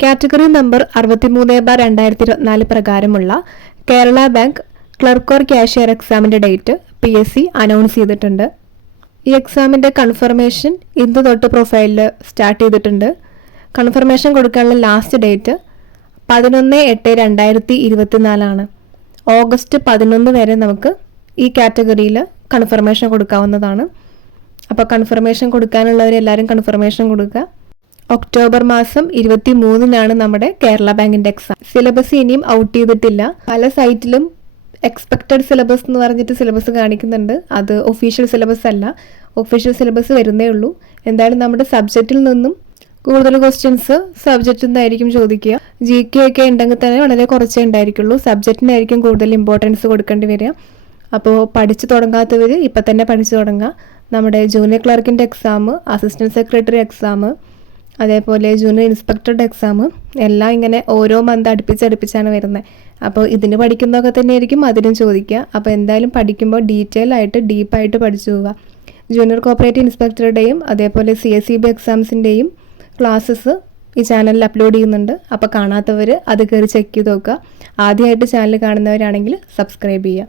Category number 63/2024 പ്രകാരമുള്ള Kerala bank clerk or cashier എക്സാമിൻ്റെ date PSC announce ചെയ്തിട്ടുണ്ട്. ഈ എക്സാമിൻ്റെ കൺഫർമേഷൻ ഇന്ന് തൊട്ട് പ്രൊഫൈലിൽ സ്റ്റാർട്ട് ചെയ്തിട്ടുണ്ട്. കൺഫർമേഷൻ കൊടുക്കാനുള്ള ലാസ്റ്റ് ഡേറ്റ് 11/8/2024 ഓഗസ്റ്റ് 11 വരെ നമുക്ക് ഈ കാറ്റഗറിയിൽ കൺഫർമേഷൻ കൊടുക്കാവുന്നതാണ്. അപ്പോൾ കൺഫർമേഷൻ കൊടുക്കാനുള്ളവരെല്ലാവരും കൺഫർമേഷൻ കൊടുക്കുക. ഒക്ടോബർ മാസം 23 നമ്മുടെ കേരള ബാങ്കിൻ്റെ എക്സാം. സിലബസ് ഇനിയും ഔട്ട് ചെയ്തിട്ടില്ല. പല സൈറ്റിലും എക്സ്പെക്റ്റഡ് സിലബസ് എന്ന് പറഞ്ഞിട്ട് സിലബസ് കാണിക്കുന്നുണ്ട്. അത് ഒഫീഷ്യൽ സിലബസ് അല്ല. ഒഫീഷ്യൽ സിലബസ് വരുന്നേ ഉള്ളൂ. എന്തായാലും നമ്മുടെ സബ്ജക്റ്റിൽ നിന്നും കൂടുതൽ ക്വസ്റ്റ്യൻസ് സബ്ജക്റ്റിൽ നിന്നായിരിക്കും ചോദിക്കുക. GK ഒക്കെ ഉണ്ടെങ്കിൽ തന്നെ വളരെ കുറച്ചേ ഉണ്ടായിരിക്കുള്ളൂ. സബ്ജക്റ്റിനായിരിക്കും കൂടുതൽ ഇമ്പോർട്ടൻസ് കൊടുക്കേണ്ടി വരിക. അപ്പോൾ പഠിച്ചു തുടങ്ങാത്തവർ ഇപ്പം തന്നെ പഠിച്ചു തുടങ്ങുക. നമ്മുടെ ജൂനിയർ ക്ലർക്കിൻ്റെ എക്സാം, അസിസ്റ്റൻറ്റ് സെക്രട്ടറി എക്സാം, അതേപോലെ ജൂനിയർ ഇൻസ്പെക്ടറുടെ എക്സാം എല്ലാം ഇങ്ങനെ ഓരോ മന്ത് അടുപ്പിച്ചാണ് വരുന്നത്. അപ്പോൾ ഇതിന് പഠിക്കുന്നതൊക്കെ തന്നെയായിരിക്കും അതിനും ചോദിക്കുക. അപ്പോൾ എന്തായാലും പഠിക്കുമ്പോൾ ഡീപ്പായിട്ട് പഠിച്ചു പോവുക. ജൂനിയർ കോപ്പറേറ്റീവ് ഇൻസ്പെക്ടറുടെയും അതേപോലെ CSEB എക്സാംസിൻ്റെയും ക്ലാസ്സസ് ഈ ചാനലിൽ അപ്ലോഡ് ചെയ്യുന്നുണ്ട്. അപ്പോൾ കാണാത്തവർ അത് കയറി ചെക്ക് ചെയ്ത് നോക്കുക. ആദ്യമായിട്ട് ചാനൽ കാണുന്നവരാണെങ്കിൽ സബ്സ്ക്രൈബ് ചെയ്യുക.